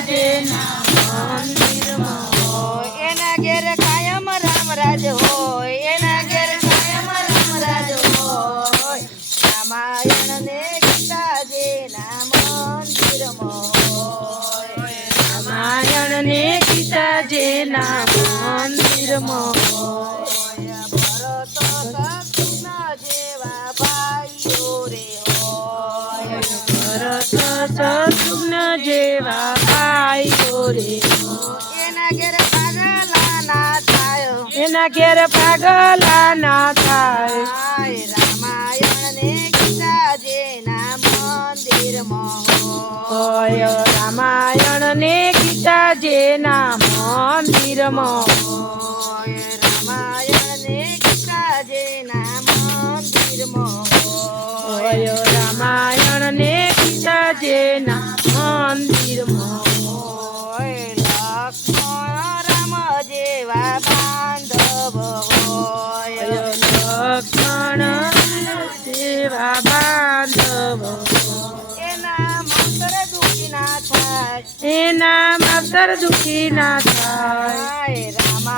જેના મંદિરમાં હોય એના ઘેર કાયમ રામ રાજ હોય એના ઘેર કાયમ રામ રાજ હોય રામાયણ ને ગીતા જેના મંદિરમાં હોય રામાયણ ને ગીતા જેના મંદિરમાં હોય ભરત શત્રુઘ્ન જેવા ભાઈઓ રે હોય ભરત શત્રુઘ્ન જેવા ભાઈઓ રે એના ઘેર પાગલા ના થાય એના ઘેર પાગલા ના થાય રામાયણ ને ગીતા જેના મંદિરમાં હોય રામાયણ ને ગીતા જેના મંદિરમાં હોય રામાયણ ને ગીતા જેના મંદિરમાં હોય રામાયણ ને ગીતા જેના મંદિરમાં હોય લક્ષ્મણ રામ જેવા બાંધવ હોય લક્ષ્મણ જેવા બાંધવ એના માવતર દુખી ના થાય એના માવતર દુખી ના થાય રામા